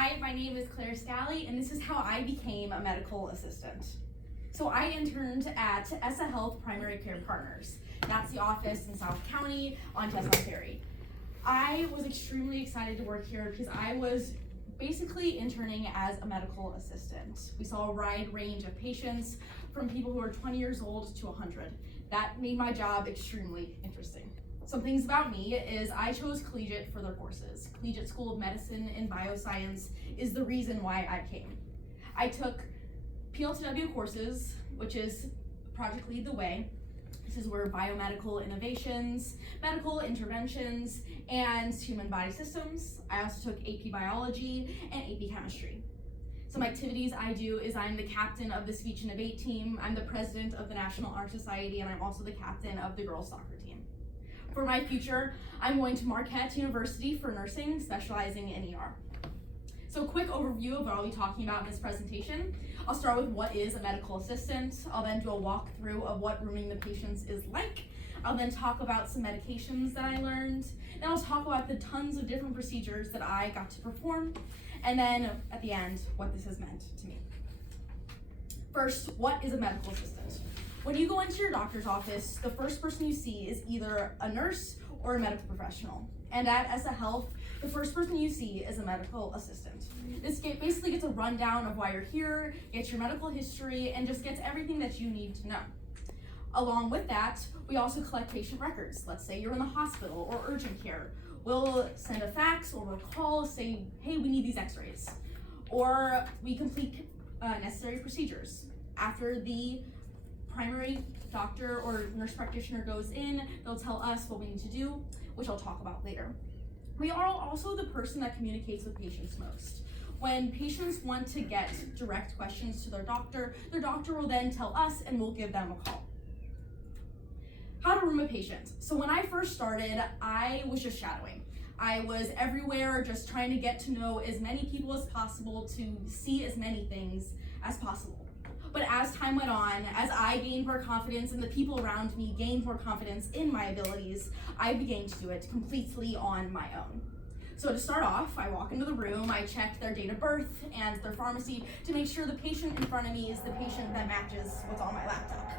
Hi, my name is Claire Scally, and this is how I became a medical assistant. So I interned at ESSA Health Primary Care Partners. That's the office in South County on Chestnut Ferry. I was extremely excited to work here because I was basically interning as a medical assistant. We saw a wide range of patients from people who are 20 years old to 100. That made my job extremely interesting. Some things about me is I chose collegiate for their courses. Collegiate School of Medicine and Bioscience is the reason why I came. I took PLTW courses, which is Project Lead the Way. This is where biomedical innovations, medical interventions, and human body systems. I also took AP Biology and AP Chemistry. Some activities I do is I'm the captain of the speech and debate team, I'm the president of the National Honor Society, and I'm also the captain of the girls soccer team. For my future, I'm going to Marquette University for nursing, specializing in ER. So a quick overview of what I'll be talking about in this presentation. I'll start with what is a medical assistant. I'll then do a walkthrough of what rooming the patients is like. I'll then talk about some medications that I learned. Then I'll talk about the tons of different procedures that I got to perform. And then at the end, what this has meant to me. First, what is a medical assistant? When you go into your doctor's office, the first person you see is either a nurse or a medical professional. And at ESSA Health, the first person you see is a medical assistant. This basically gets a rundown of why you're here, gets your medical history, and just gets everything that you need to know. Along with that, we also collect patient records. Let's say you're in the hospital or urgent care. We'll send a fax or we'll call, say, hey, we need these x-rays. Or we complete necessary procedures. After the primary doctor or nurse practitioner goes in, they'll tell us what we need to do, which I'll talk about later. We are also the person that communicates with patients most. When patients want to get direct questions to their doctor will then tell us and we'll give them a call. How to room a patient. So when I first started, I was just shadowing. I was everywhere just trying to get to know as many people as possible to see as many things as possible. But as time went on, as I gained more confidence and the people around me gained more confidence in my abilities, I began to do it completely on my own. So to start off, I walk into the room, I check their date of birth and their pharmacy to make sure the patient in front of me is the patient that matches what's on my laptop.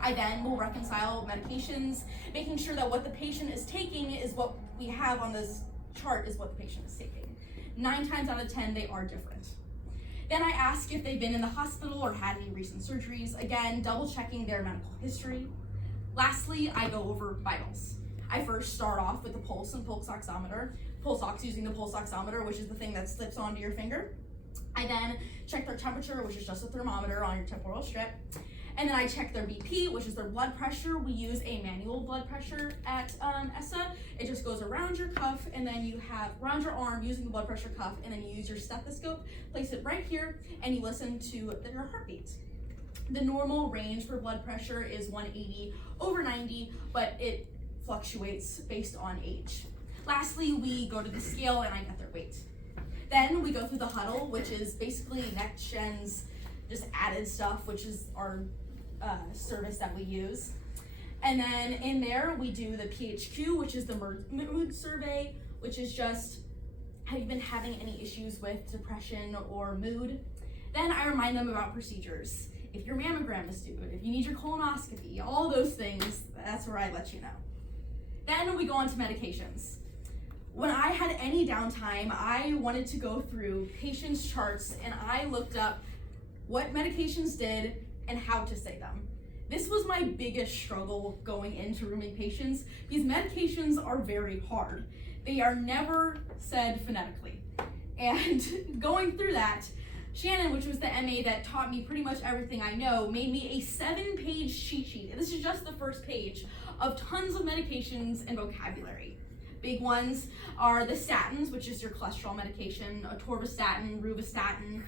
I then will reconcile medications, making sure that what the patient is taking is what we have on this chart is what the patient is taking. 9 times out of 10, they are different. Then I ask if they've been in the hospital or had any recent surgeries, again, double checking their medical history. Lastly, I go over vitals. I first start off with the pulse and pulse oximeter, pulse ox using the pulse oximeter, which is the thing that slips onto your finger. I then check their temperature, which is just a thermometer on your temporal strip. And then I check their BP, which is their blood pressure. We use a manual blood pressure at ESSA. It just goes around your cuff, and then you have around your arm using the blood pressure cuff, and then you use your stethoscope, place it right here, and you listen to your heartbeat. The normal range for blood pressure is 180 over 90, but it fluctuates based on age. Lastly, we go to the scale, and I get their weight. Then we go through the huddle, which is basically NextGen's just added stuff, which is our service that we use. And then in there, we do the PHQ, which is the mood survey, which is just, have you been having any issues with depression or mood? Then I remind them about procedures. If your mammogram is due, if you need your colonoscopy, all those things, that's where I let you know. Then we go on to medications. When I had any downtime, I wanted to go through patients' charts and I looked up what medications did and how to say them. This was my biggest struggle going into rooming patients because medications are very hard. They are never said phonetically. And going through that, Shannon, which was the MA that taught me pretty much everything I know, made me a 7-page cheat sheet. And this is just the first page of tons of medications and vocabulary. Big ones are the statins, which is your cholesterol medication, atorvastatin, rovastatin,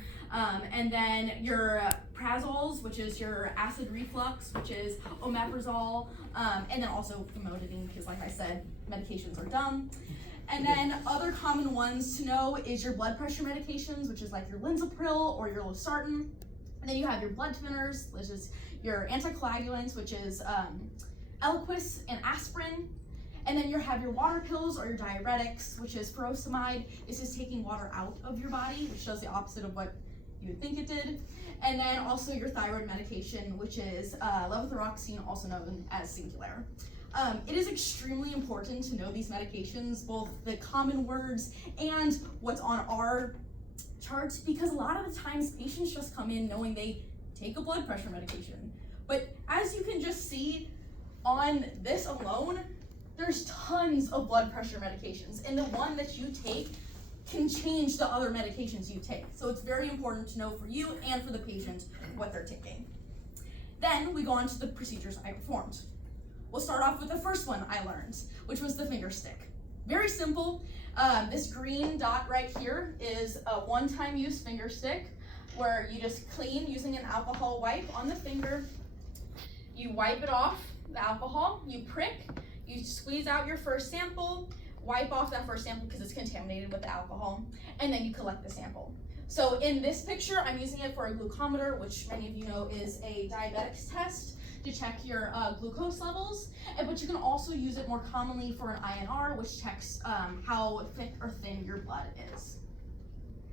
and then your prazols, which is your acid reflux, which is omeprazole, and then also famotidine, because like I said, medications are dumb. And then other common ones to know is your blood pressure medications, which is like your linezolid or your losartan. And then you have your blood thinners, which is your anticoagulants, which is Eliquis and aspirin. And then you have your water pills or your diuretics, which is furosemide. This is taking water out of your body, which does the opposite of what you would think it did. And then also your thyroid medication, which is levothyroxine, also known as Singulair. It is extremely important to know these medications, both the common words and what's on our charts, because a lot of the times patients just come in knowing they take a blood pressure medication. But as you can just see on this alone, there's tons of blood pressure medications, and the one that you take can change the other medications you take. So it's very important to know for you and for the patient what they're taking. Then we go on to the procedures I performed. We'll start off with the first one I learned, which was the finger stick. Very simple. This green dot right here is a one-time use finger stick where you just clean using an alcohol wipe on the finger. You wipe it off, the alcohol, you prick, you squeeze out your first sample, wipe off that first sample because it's contaminated with the alcohol, and then you collect the sample. So in this picture, I'm using it for a glucometer, which many of you know is a diabetics test to check your glucose levels, but you can also use it more commonly for an INR, which checks how thick or thin your blood is.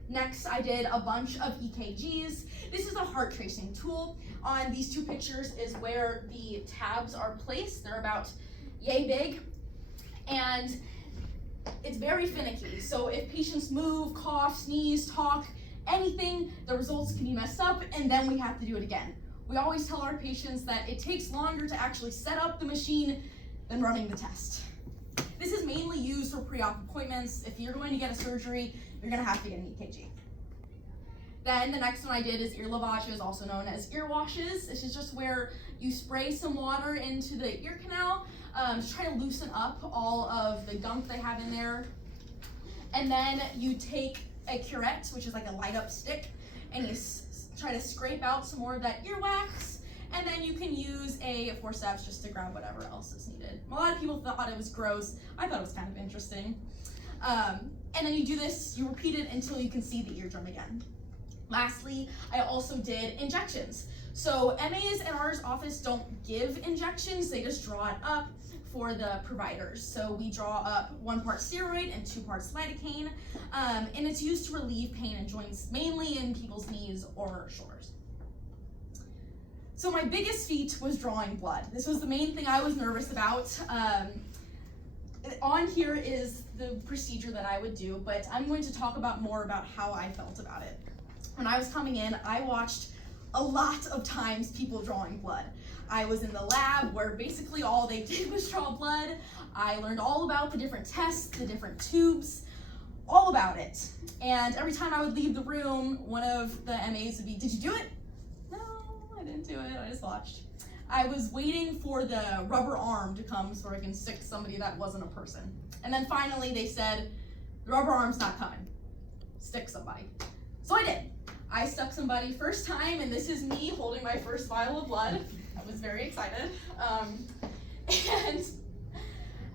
Next, I did a bunch of EKGs. This is a heart tracing tool. On these two pictures is where the tabs are placed. They're about yay big, and it's very finicky. So if patients move, cough, sneeze, talk, anything, the results can be messed up, and then we have to do it again. We always tell our patients that it takes longer to actually set up the machine than running the test. This is mainly used for pre-op appointments. If you're going to get a surgery, you're gonna have to get an EKG. Then the next one I did is ear lavages, also known as ear washes. This is just where you spray some water into the ear canal to try to loosen up all of the gunk they have in there. And then you take a curette, which is like a light up stick, and you try to scrape out some more of that earwax, and then you can use a forceps just to grab whatever else is needed. A lot of people thought it was gross. I thought it was kind of interesting. And then you do this, you repeat it until you can see the eardrum again. Lastly, I also did injections. So MAs in our office don't give injections, they just draw it up for the providers. So we draw up 1 part steroid and 2 parts lidocaine, and it's used to relieve pain in joints, mainly in people's knees or shoulders. So my biggest feat was drawing blood. This was the main thing I was nervous about. On here is the procedure that I would do, but I'm going to talk more about how I felt about it. When I was coming in, I watched a lot of times people drawing blood. I was in the lab where basically all they did was draw blood. I learned all about the different tests, the different tubes, all about it. And every time I would leave the room, one of the MAs would be, "Did you do it?" "No, I didn't do it, I just watched." I was waiting for the rubber arm to come so I can stick somebody that wasn't a person. And then finally they said, "The rubber arm's not coming, stick somebody." So I did. I stuck somebody first time, and this is me holding my first vial of blood. I was very excited. And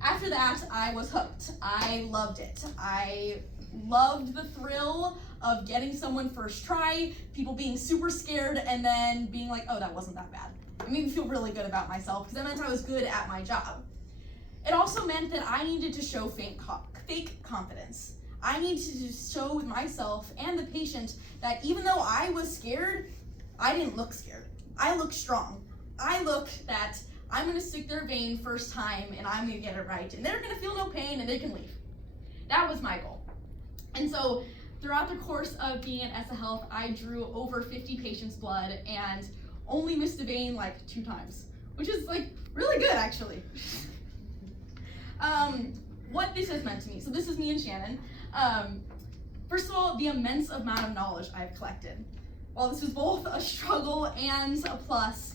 after that, I was hooked. I loved it. I loved the thrill of getting someone first try, people being super scared, and then being like, "Oh, that wasn't that bad." It made me feel really good about myself, because that meant I was good at my job. It also meant that I needed to show fake confidence. I needed to show with myself and the patient that even though I was scared, I didn't look scared. I looked strong. I looked that I'm gonna stick their vein first time and I'm gonna get it right, and they're gonna feel no pain and they can leave. That was my goal. And so throughout the course of being at ESSA Health, I drew over 50 patients' blood and only missed a vein like 2 times, which is like really good actually. What this has meant to me. So this is me and Shannon. First of all, the immense amount of knowledge I've collected. While this was both a struggle and a plus,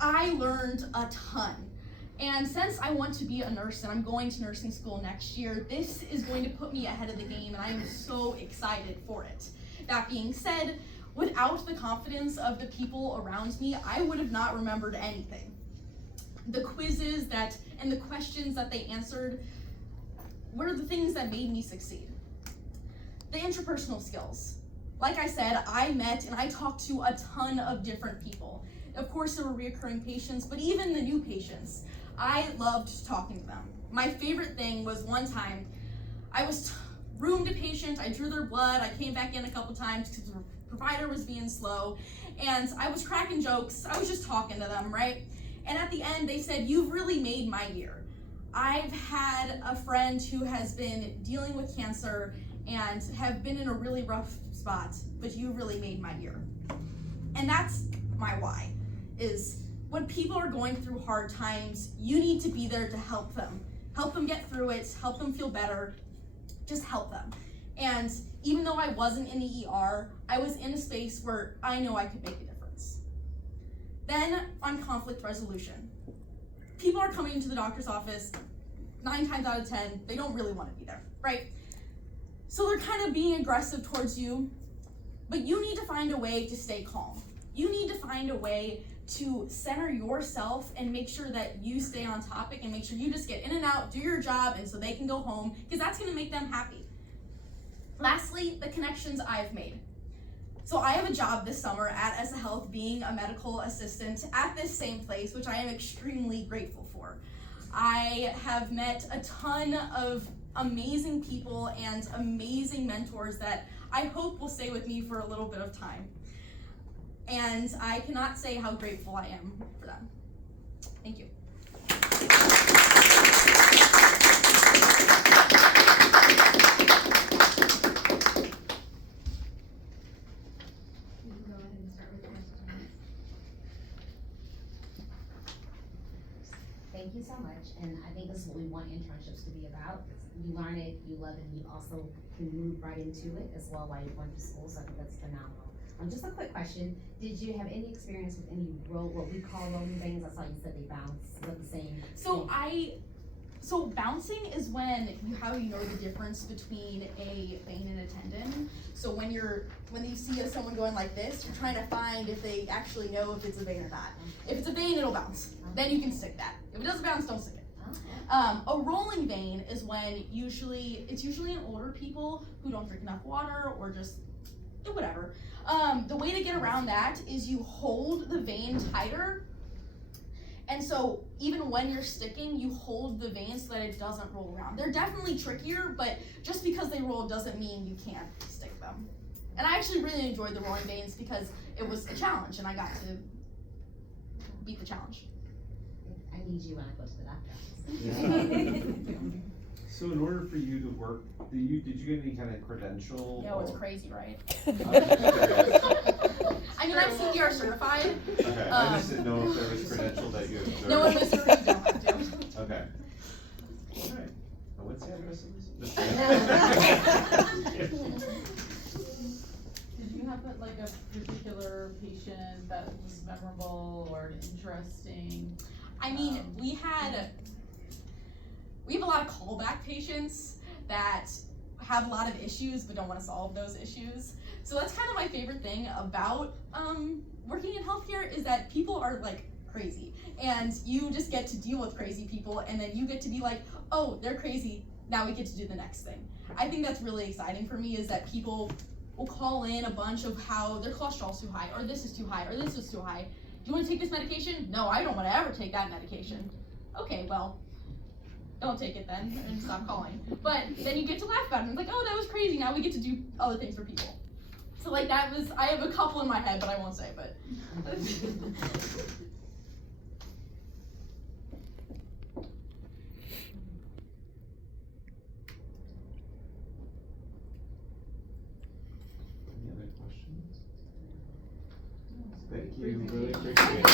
I learned a ton. And since I want to be a nurse and I'm going to nursing school next year, this is going to put me ahead of the game, and I am so excited for it. That being said, without the confidence of the people around me, I would have not remembered anything. The quizzes and the questions that they answered were the things that made me succeed. The interpersonal skills. Like I said, I met and I talked to a ton of different people. Of course, there were recurring patients, but even the new patients, I loved talking to them. my favorite thing was one time, I was roomed a patient, I drew their blood, I came back in a couple times because the provider was being slow, and I was cracking jokes, I was just talking to them, right? And at the end, they said, "You've really made my year. I've had a friend who has been dealing with cancer and have been in a really rough spot, but you really made my year." And that's my why, is when people are going through hard times, you need to be there to help them get through it, help them feel better, just help them. And even though I wasn't in the ER, I was in a space where I know I could make a difference. Then on conflict resolution, people are coming into the doctor's office 9 times out of 10, they don't really want to be there, right? So they're kind of being aggressive towards you, but you need to find a way to stay calm. You need to find a way to center yourself and make sure that you stay on topic and make sure you just get in and out, do your job, and so they can go home, because that's going to make them happy. Lastly, the connections I've made. So I have a job this summer at ESSA Health being a medical assistant at this same place, which I am extremely grateful for. I have met a ton of amazing people and amazing mentors that I hope will stay with me for a little bit of time. And I cannot say how grateful I am for them. Thank you. Thank you so much, and I think this is what we want internships to be about. You learn it, you love it, and you also can move right into it as well while you're going to school, so I think that's phenomenal. Just a quick question, did you have any experience with any what we call rolling veins? I saw you said they bounce, is that the same? So bouncing is how you know the difference between a vein and a tendon. So when you see someone going like this, you're trying to find if they actually know if it's a vein or not. If it's a vein, it'll bounce. Then you can stick that. If it doesn't bounce, don't stick it. A rolling vein is when it's usually in older people who don't drink enough water or just whatever. The way to get around that is you hold the vein tighter. And so even when you're sticking, you hold the vein so that it doesn't roll around. They're definitely trickier, but just because they roll doesn't mean you can't stick them. And I actually really enjoyed the rolling veins because it was a challenge and I got to beat the challenge. I need you when I go to the doctor. So in order for you to work, did you get any kind of credential? Yeah, it's crazy, right? Okay. I mean, I'm CPR certified. Okay, I just didn't know if there was credential that you observed. No, in Missouri, you don't have to. Okay. Alright. What's the address of this? Did you have a particular patient that was memorable or interesting? I mean, we have a lot of callback patients that have a lot of issues but don't want to solve those issues. So that's kind of my favorite thing about working in healthcare is that people are like crazy and you just get to deal with crazy people and then you get to be like, oh, they're crazy, now we get to do the next thing. I think that's really exciting for me is that people will call in a bunch of how their cholesterol's too high or this is too high or this is too high. Do you want to take this medication? No, I don't want to ever take that medication. Okay, well, don't take it then and stop calling. But then you get to laugh about it and it's like, oh, that was crazy, now we get to do other things for people. So like I have a couple in my head, but I won't say, but. Any other questions? Thank you, really appreciate it.